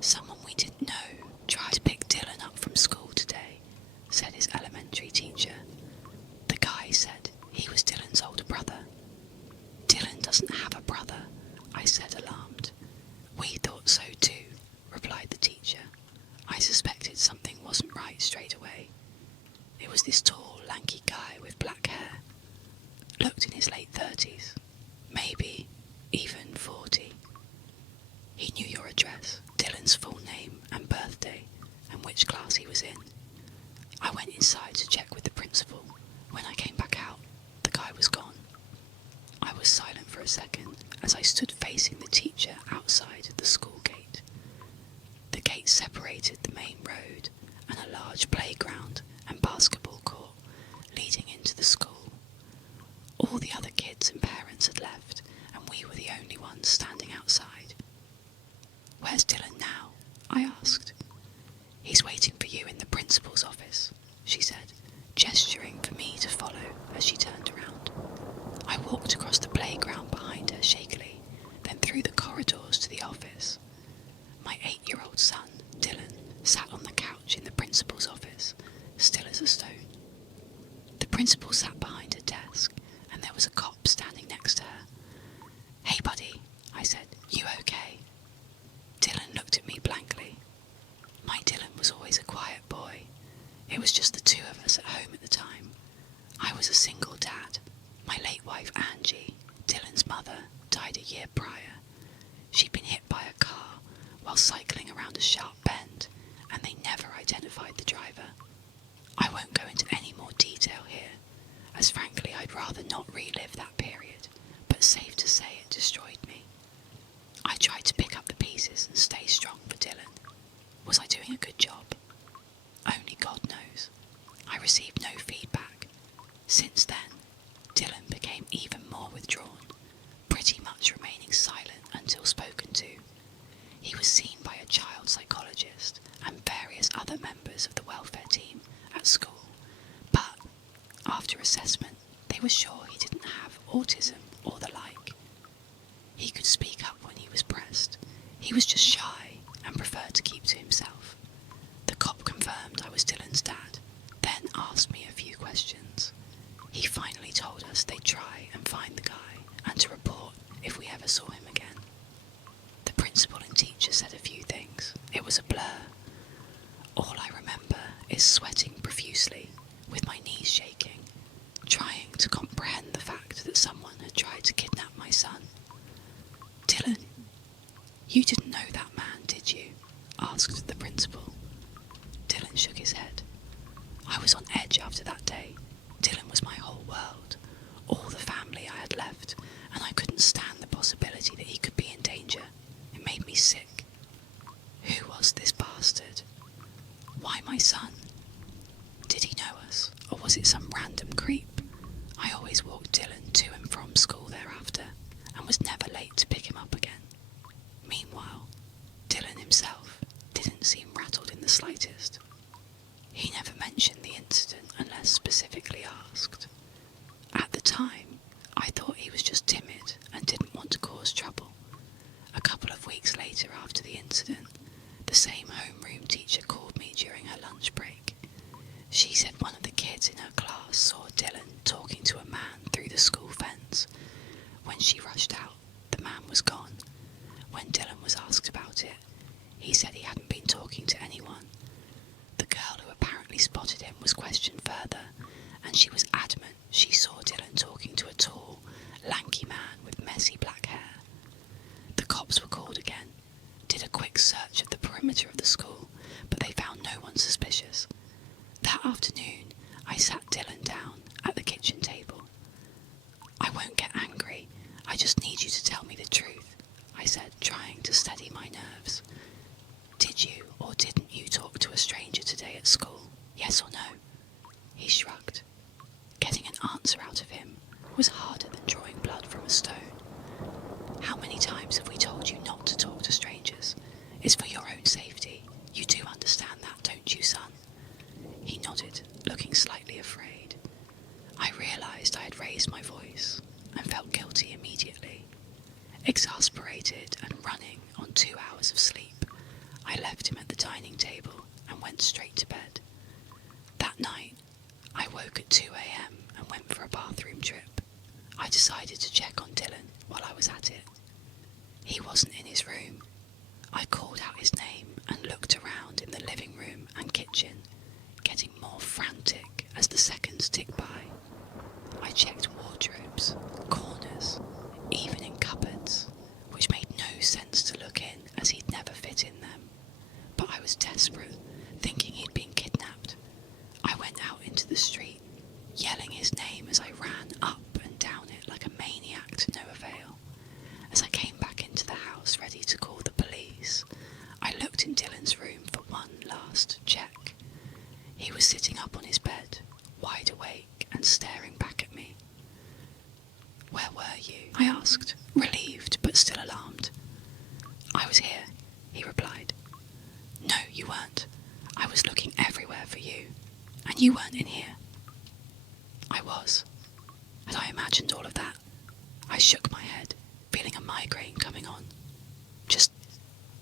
"Someone we didn't know tried to pick Dylan up from school today," said his elementary teacher. The guy said he was Dylan's older brother. "Dylan doesn't have a brother," I said, alarmed. "We thought so too," replied the teacher. I suspected something wasn't right straight away. It was this tall, lanky guy with black hair. Looked in his late 30s, maybe even 40. He knew your address, Dylan's full name and birthday, and which class he was in. I went inside to check with the principal. When I came back out, the guy was gone. I was silent for a second as I stood facing the teacher outside the school gate. The gate separated the main road and a large playground and basketball court leading into the school. All the other kids and parents had left, and we were the only ones standing outside. "Where's Dylan now?" I asked. "He's waiting for you in the principal's office," she said, gesturing for me to follow as she turned around. I walked across the playground behind her shakily, then through the corridors to the office. My 8-year-old son, Dylan, sat on the couch in the principal's office, still as a stone. The principal sat behind her desk, and there was a cop standing next to her. "Hey buddy," I said, "you okay?" Dylan looked at me blankly. My Dylan was always a quiet boy. It was just the two of us at home at the time. I was a single dad. My late wife Angie, Dylan's mother, died a year prior. She'd been hit by a car while cycling around a sharp bend, and they never identified the driver. I won't go into any more detail here, as frankly I'd rather not relive that period, but safe to say it destroyed me. I tried to pick up the pieces and stay strong for Dylan. Was I doing a good job? Only God knows. I received no feedback. Since then, Dylan became even more withdrawn, pretty much remaining silent until spoken to. He was seen by a child psychologist and various other members of the welfare team at school, but after assessment, they were sure he didn't have autism or the like. He could speak up when he was pressed. He was just shy and preferred to keep to himself. The cop confirmed I was Dylan's dad, then asked me a few questions. He finally told us they'd try and find the guy and to report if we ever saw him again. The principal and teacher said a few things. It was a blur. All I remember is sweating profusely, with my knees shaking, trying to comprehend the fact that someone had tried to kidnap my son. "Dylan, you didn't know that man, did you?" asked the principal. Dylan shook his head. I was on edge after that day. Dylan was my whole world, all the family I had left, and I couldn't stand the possibility that he could be in danger. It made me sick. Who was this bastard? Why my son? Did he know us, or was it some random creep? I always walked Dylan to and from school thereafter, and was never late to pick him up again. Meanwhile, Dylan himself didn't seem rattled in the slightest. He never mentioned the incident unless specifically asked. At the time, I thought he was just timid and didn't want to cause trouble. A couple of weeks later after the incident, the same homeroom teacher called me during her lunch break. She said one of the kids in her class saw Dylan talking to a man through the school fence. When she rushed out, the man was gone. When Dylan was asked about it, he said he hadn't been talking to anyone. The girl who apparently spotted him was questioned further, and she was adamant she saw Dylan talking to a tall, lanky man with messy black hair. The cops were called again, did a quick search of the perimeter of the school, but they found no one suspicious. That afternoon, I sat Dylan down at the kitchen table. "I won't get angry, I just need you to tell me the truth," I said, trying to steady my nerves. "Did you or didn't you talk to a stranger today at school? Yes or no?" He shrugged. Getting an answer out of him was harder than drawing blood from a stone. "How many times have we told you not to talk to strangers? It's for your own safety. You do understand that, don't you, son?" He nodded, looking slightly afraid. I realised I had raised my voice and felt guilty immediately. Exasperated and running on 2 hours of sleep, I 2 a.m. and went for a bathroom trip. I decided to check on Dylan while I was at it. He wasn't in his room. I called out his name and looked around in the living room and kitchen, getting more frantic as the seconds ticked by. I checked wardrobes, corners, even in cupboards, which made no sense to look in as he'd never fit in them. But I was desperate, thinking he'd been kidnapped. I went out into the street, yelling his name as I ran up and down it like a maniac to no avail. As I came back into the house ready to call the police, I looked in Dylan's room for one last check. He was sitting up on his bed, wide awake and staring back at me. "Where were you?" I asked, relieved but still alarmed. "I was here," he replied. "No, you weren't. I was looking everywhere for you, and you weren't in here." I was. Had I imagined all of that? I shook my head, feeling a migraine coming on. "Just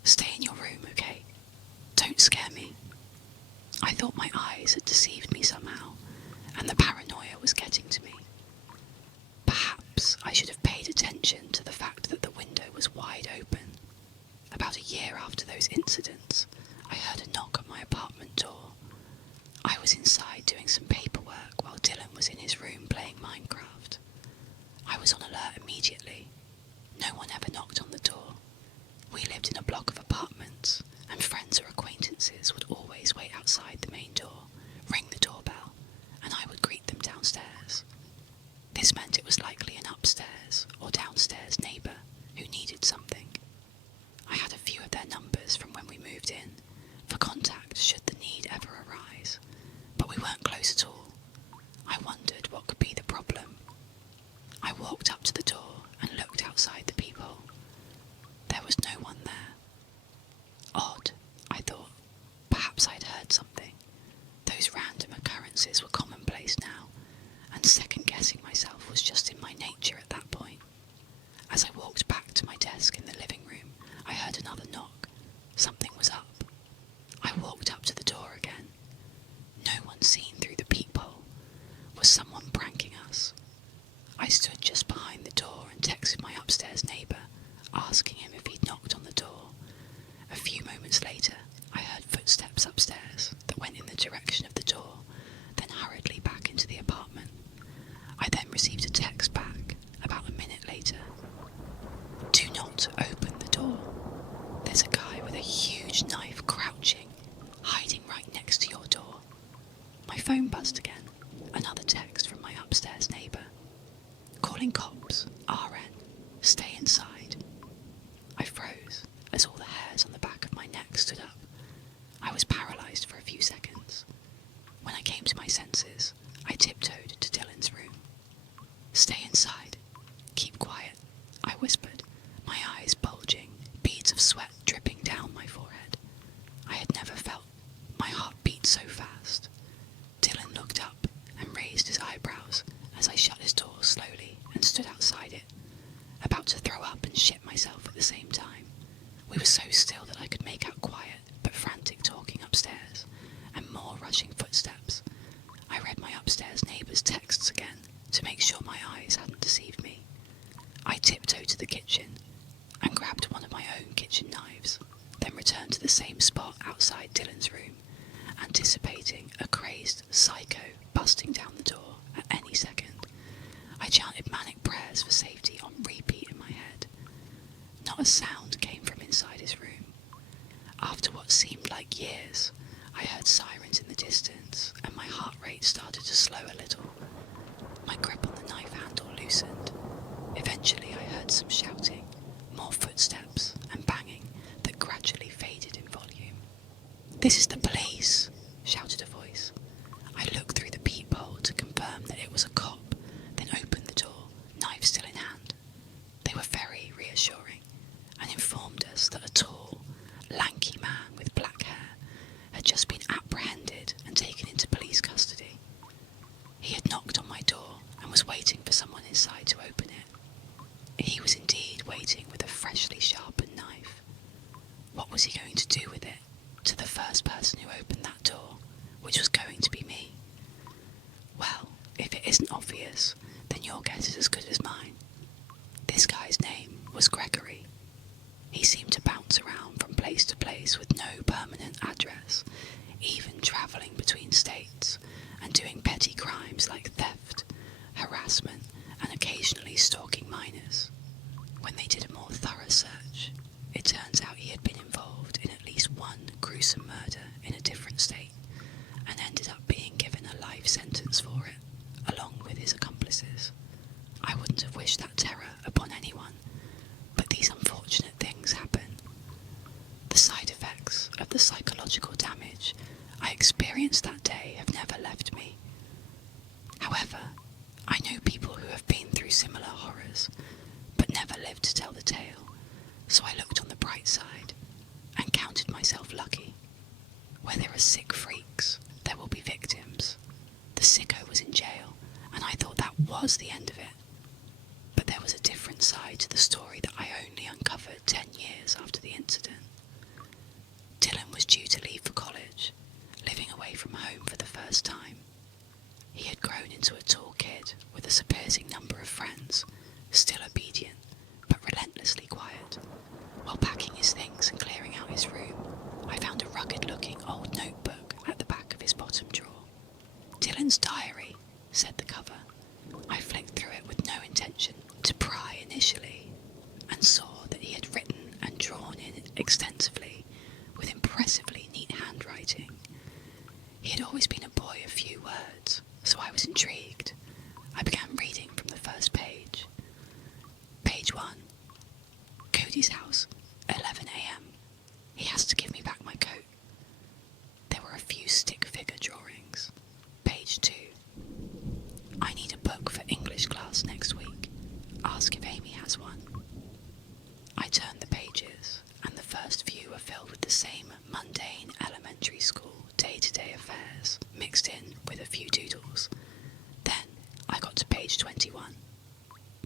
stay in your room, okay? Don't scare me." I thought my eyes had deceived me somehow, and the paranoia was getting to me. Perhaps I should have paid attention to the fact that the window was wide open. About a year after those incidents, I heard a knock at my apartment door. I was inside doing some paperwork while Dylan was in his room playing Minecraft. I was on alert immediately. No one ever knocked on the door. We lived in a block of apartments, and friends or acquaintances would always wait outside the main door, ring the doorbell, and I would greet them downstairs. This meant it was likely an upstairs or downstairs neighbour who needed something. I had a few of their numbers from when we moved in, for contact should the need ever arise, but we weren't close at all. I wondered what could be the problem. I walked up to the door and looked outside the peephole. There was no one there. Odd, I thought. Perhaps I'd heard something. Those random occurrences were commonplace now, and second-guessing myself was just in my nature at that point. As I walked back to my desk in the living room, I heard another knock. Something was up. I walked up to the door again. No one seen through the peephole. Was someone pranking us? I stood just behind the door and texted my upstairs neighbour, asking him if he'd knocked on the door. A few moments later, I heard footsteps upstairs that went in the direction of the door, then hurriedly back into the apartment. I then received a text back, about a minute later. "Do not open the door. There's a guy with a huge knife crouching, hiding right next to your door." My phone buzzed again. Another text from my upstairs neighbour. "Calling cops. RN. Stay inside." I froze as all the hairs on the back of my neck stood up. I was paralysed for a few seconds. When I came to my senses, I tiptoed to Dylan's room. "Stay inside. Keep quiet," I whispered, my eyes bulging, beads of sweat dripping down my forehead. I had never felt my heart beat so fast. Dylan looked up and raised his eyebrows as I shut his door slowly and stood outside it, about to throw up and shit myself at the same time. We were so still that I could make out quiet but frantic talking upstairs, and more rushing footsteps. I read my upstairs neighbour's texts again to make sure my eyes hadn't deceived me. I tiptoed to the kitchen and grabbed one of my own kitchen knives, then returned to the same spot outside Dylan's room, anticipating a crazed psycho busting down the door at any second. I chanted manic prayers for safety on repeat in my head. Not a sound came from inside his room. After what seemed like years, I heard sirens in the distance, and my heart rate started to slow a little. My grip on the knife handle loosened. Eventually I heard some shouting, more footsteps and banging that gradually faded in volume. "This is the police," shouted a voice. I looked through the peephole to confirm that it was a cop, then opened the door, knife still in hand. They were very reassuring and informed us that a tall, lanky man with black hair had just been apprehended and taken into police custody. He had knocked on my door and was waiting for someone inside to open it. He was indeed waiting with a freshly sharpened knife. What was he going to do with it to the first person who opened that door, which was going to be me? Well, place with no permanent address, even travelling between states, and doing petty crimes like theft, harassment, and occasionally stalking minors. When they did a more thorough search, it turns out he had been involved in at least one gruesome murder in a different state, and ended up being given a life sentence for it, along with his accomplices. I wouldn't have wished that terror upon anyone, but these unfortunate things happen. The side effects of the psychological damage I experienced that day have never left me. However, I know people who have been through similar horrors, but never lived to tell the tale, so I looked on the bright side and counted myself lucky. Where there are sick freaks, there will be victims. The sicko was in jail, and I thought that was the end of it. But there was a different side to the story that I only uncovered 10 years after the incident. Dylan was due to leave for college, living away from home for the first time. He had grown into a tall kid with a surprising number of friends, still obedient, but relentlessly quiet. While packing his things and clearing out his room, I found a rugged-looking old notebook at the back of his bottom drawer. Dylan's diary, said the cover. I flicked through it with no intention to pry initially, and saw that he had written and drawn in it extensively, with impressively neat handwriting. He had always been a boy of few words, so I was intrigued. I began reading from the first page. Page 1. Cody's house, 11 a.m. He has to give me back my coat. There were a few stick figure drawings. Page 2. I need a book for English class next week. Ask if Amy has one. I turned the pages, and the first few were filled with the same mundane elementary school day-to-day affairs, mixed in with a few doodles. Then I got to page 21.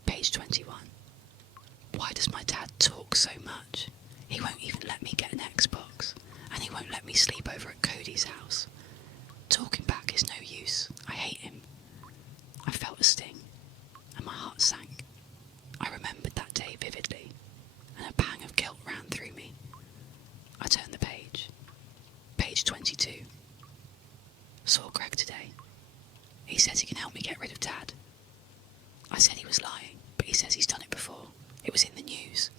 Page 21. Why does my dad talk so much? He won't even let me get an Xbox, and he won't let me sleep over at Cody's house. Talking back is no use. I hate him. I felt a sting, and my heart sank. I remembered that day vividly, and a pang of guilt ran through me. I turned the page. Page 22. Saw Greg today. He says he can help me get rid of Dad. I said he was lying, but he says he's done it before. It was in the news.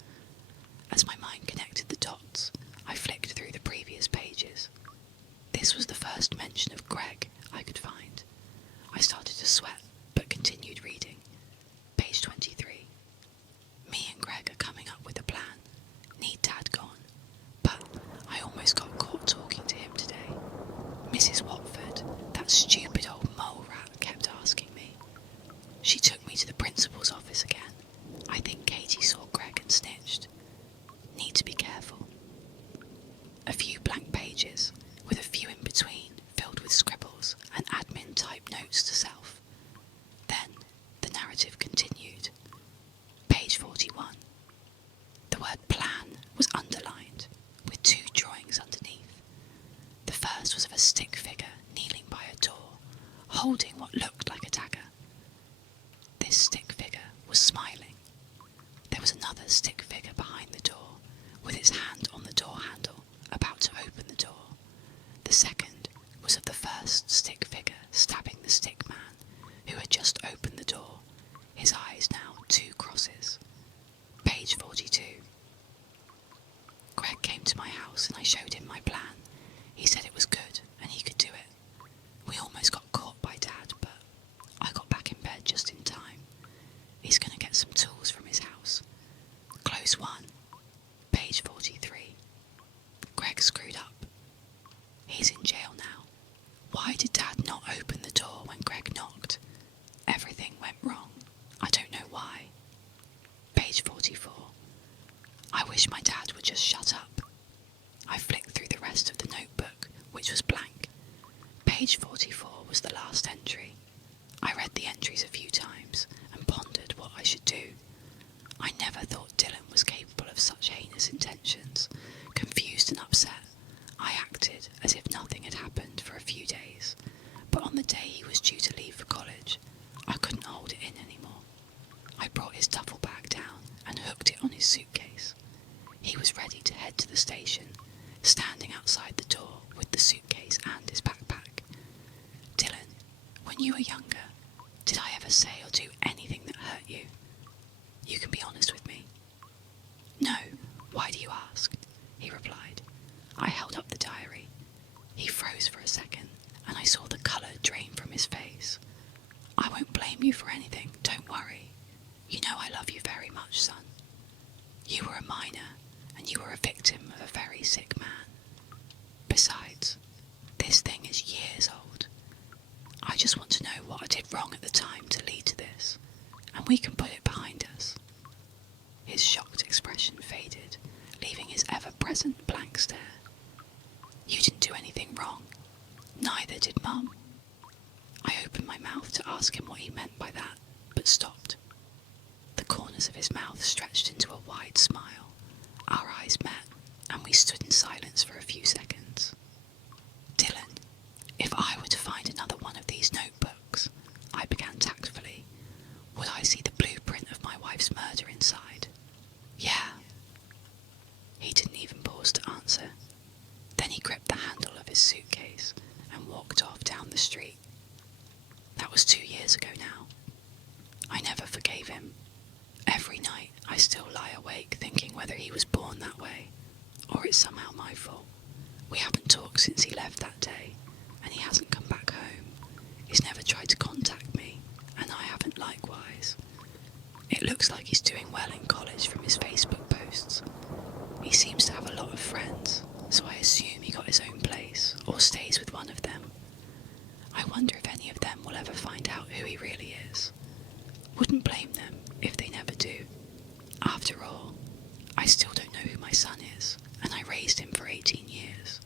As my mind connected the dots, I flicked through the previous pages. This was the first mention of Greg I could find. I started to sweat, but continued reading. Page 23. Me and Greg are coming up with a plan. Need Dad gone. But I almost got caught talking to him today. Mrs. Watford, that stupid old mole rat, kept asking me. She took me to the principal's office again. I think Katie saw Greg and snitched. Need to be careful. A few blank pages, with a few in between, filled with scribbles and admin-type notes to self. Then the narrative continued. Page 41. The word plan was underlined, with 2 drawings underneath. The first was of a stick figure kneeling by a door, holding what looked like a dagger. This stick figure was smiling. There was another stick figure behind the door, with its hand on the door handle, about to open the door. The second was of the first stick figure stabbing the stick man, who had just opened the door, his eyes now 2 crosses. Page 42. Greg came to my house and I showed him my plan. He said it was good and he could do it. We almost got caught by Dad, but I got back in bed just in time. He's going to get some tools from his house. Close 1. Page 43. Greg screwed up. He's in jail now. Why did Dad not open the door when Greg knocked? Everything went wrong. I don't know why. Page 44. I wish my dad would just shut up. I flicked through the rest of the notebook, which was blank. Page 44 was the last entry. I read the entries a few times and pondered what I should do. I never thought Dylan was capable of such heinous intentions. Confused and upset, I acted as if nothing had happened for a few days. But on the day he was due to leave for college, I couldn't hold it in anymore. I brought his duffel bag down and hooked it on his suitcase. He was ready to head to the station, standing outside the door with the suitcase and his backpack. Dylan, when you were younger, did I ever say or do anything that hurt you? You can be honest with me. No, why do you ask? He replied. I held up the diary. He froze for a second, and I saw the colour drain from his face. I won't blame you for anything, don't worry. You know I love you very much, son. You were a minor, and you were a victim of a very sick man. Besides, this thing is years old. I just want to know what I did wrong at the time to lead to this, and we can put it behind us. His shocked expression faded, leaving his ever-present blank stare. You didn't do anything wrong. Neither did Mum. I opened my mouth to ask him what he meant by that, but stopped. The corners of his mouth stretched into a wide smile. Our eyes met, and we stood in silence for a few seconds. Dylan, if I were to find another one of these notebooks, I began tactfully, would I see the blueprint of my wife's murder inside? Yeah. He didn't even pause to answer. Then he gripped the handle of his suitcase and walked off down the street. That was 2 years ago now. I never forgave him. Every night I still lie awake thinking whether he was born that way, or it's somehow my fault. We haven't talked since he left that day, and he hasn't come back home. He's never tried to contact me, and I haven't likewise. It looks like he's doing well in college from his Facebook posts. He seems to have a lot of friends, so I assume he got his own place, or stays with one of them. I wonder if any of them will ever find out who he really is. Wouldn't blame them if they never do. After all, I still don't know who my son is, and I raised him for 18 years.